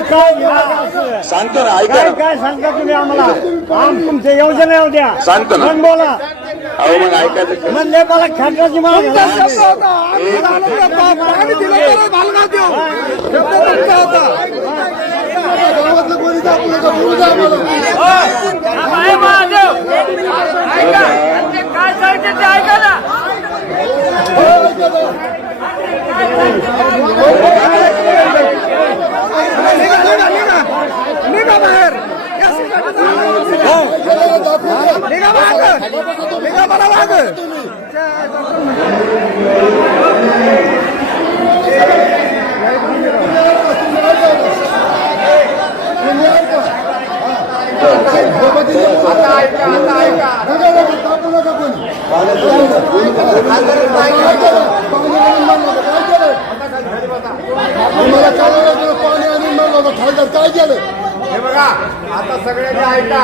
काय काय काय सांगतो ना ऐका. ना काय सांगता तुम्ही आम्हाला? आम तुमच्या योजना द्या. सांगतो ना. पण बोला. अहो मग ऐकायचं का? म्हणजे मला खर्चाची माळ काय काय केलं हे बघा आता सगळ्यांनी ऐका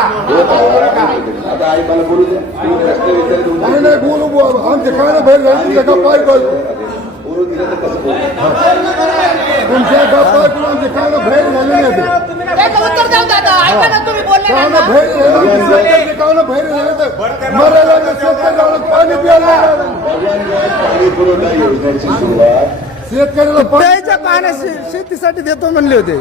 आता आई मला बोलू द्या. नाही नाही बोलू बुवा. आमचे काय बाहेर झाले तुमच्या का पाय करतो बोलू दिलं तर कसं बोलू? तुमच्या का पाय करून आमचे काय बाहेर झाले नाही ते त्यांना उत्तर द्या दादा ऐका ना तुम्ही बोलले कावनं ना बाहेर झाले आमचे शेतकरी कावनं बाहेर झाले तर मरायला पाणी प्यायला. पाणी पुरवठा योजनेची सुरुवात शेतकऱ्याला पाण्याची शेतीसाठी देतो म्हणले होते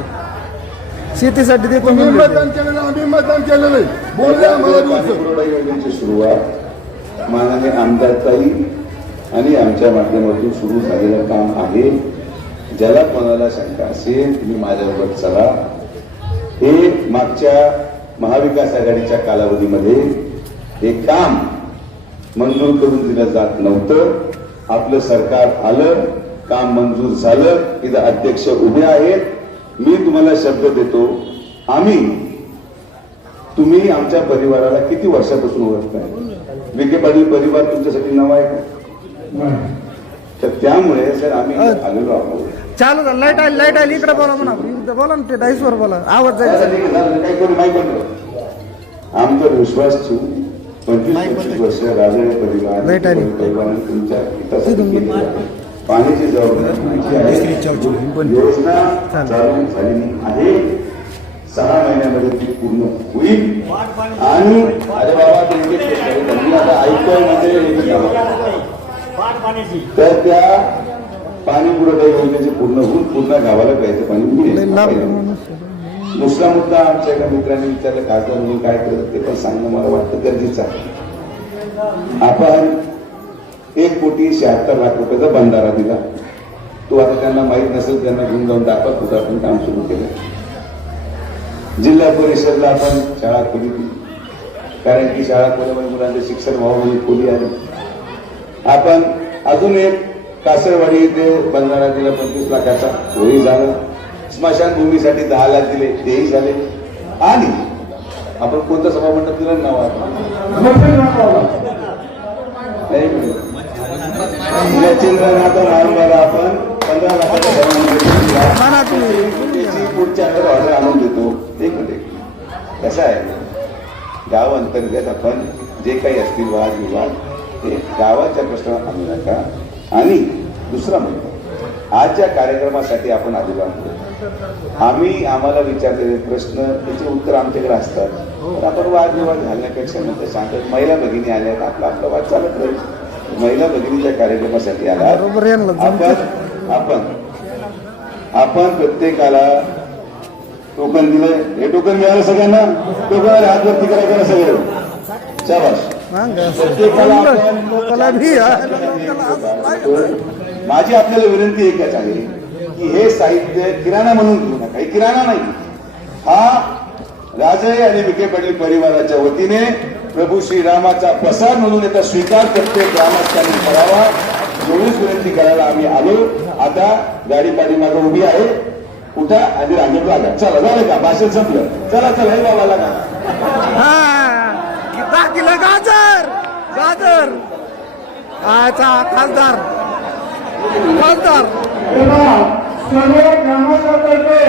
शेतीसाठी देतो तुम्ही म्हणले होते मतदान केलेलं आम्ही मतदान केलेलं नाही बोलले आम्हाला पाणी. पुरवठा योजनेची सुरुवात माननीय आमदारताई आणि आमच्या माध्यमातून सुरू झालेलं काम आहे. ज्याला कोणाला शंका असेल तुम्ही माझ्याबरोबर चला. हे मागच्या महाविकास आघाडीच्या कालावधीमध्ये हे काम मंजूर करून दिलं जात नव्हतं. आपलं सरकार आलं काम मंजूर झालं. इथं अध्यक्ष उभे आहेत. मी तुम्हाला शब्द देतो आम्ही तुम्ही आमच्या परिवाराला किती वर्षापासून ओळखताय? विखे पाटील परिवार तुमच्यासाठी नाव आहे का? तर त्यामुळे सर आम्ही आलेलो आहोत. चालू झालं लाइट आली लाइट आली इकडे बोला म्हणा. बोला ना ते डाईसवर बोला. आवाज जायचा काय करू माहिती आमचा विश्वास ठेवू पंचवीस वर्ष राजळे परिवार आली. परिवाराने तुमच्या. पाण्याची जबाबदारी योजना चालू झालेली आहे. सहा महिन्यामध्ये ती पूर्ण होईल. आणि अरे बाबा आता. ऐकतोय म्हणजे. तर त्या पाणी पुरवठा योजनेचे पूर्ण होऊन पूर्ण गावाला प्यायचं पाणी मिळेल दुसरा मुद्दा आमच्या एका मित्रांनी विचारलं खासदार म्हणून काय करत? ते पण सांगणं मला वाटतं गरजेचं आहे. आपण एक कोटी शहात्तर लाख रुपयाचा बंधारा दिला. तो आता त्यांना माहीत नसेल त्यांना घेऊन जाऊन दाखवा कुठं आपण काम सुरू केलं. जिल्हा परिषदला आपण शाळा खोली दिली. कारण की शाळा खोल्यामुळे मुलांचे शिक्षण व्हावं म्हणून खोली आली. आपण अजून एक कासरवाडी इथे बंधारा दिला पंचवीस लाखाचा. तोही झाला. स्मशानभूमीसाठी दहा लाख दिले तेही झाले. आणि आपण कोणतं सभामंडप दिलं? नाव आपण. पंधरा लाखाचा पुढच्या ऑर्डर आणून देतो. मिनिट कसं आहे? गाव अंतर्गत आपण जे काही असतील वाद विवाद ते गावाच्या प्रश्नावर आणू नका. आणि दुसरा मुद्दा आज ज्या कार्यक्रमासाठी आपण आहोत आम्ही आम्हाला विचारलेले प्रश्न त्याचे उत्तर आमच्याकडे असतात. तर आपण वादविवाद घालण्यापेक्षा नंतर सांगत महिला भगिनी आल्या आहेत, आपला आपला वाद चालत राहील. महिला भगिनीच्या कार्यक्रमासाठी आला. आपण आपण आपण प्रत्येकाला टोकन दिलंय. हे टोकन मिळालं सगळ्यांना? टोकन हात वरती करायचं ना सगळे. माझी आपल्याला विनंती एकच आहे की हे साहित्य किराणा म्हणून घेऊ नका. हे किराणा नाही. हा राजे आणि विखे पाटील परिवाराच्या वतीने प्रभू श्रीरामाचा प्रसाद म्हणून याचा स्वीकार प्रत्येक ग्रामस्थांनी करावा. एवढीच विनंती करायला आम्ही आलो. आता गाडी पाठीमागे उभी आहे. उठा आणि रांगेत लागा चला झालं का? भाषण संपलं. चला चला हे बाबा लागा हा. गाजर! गाजर! अच्छा खासदार. खासदार. सर्व ग्रामस्थांतर्फे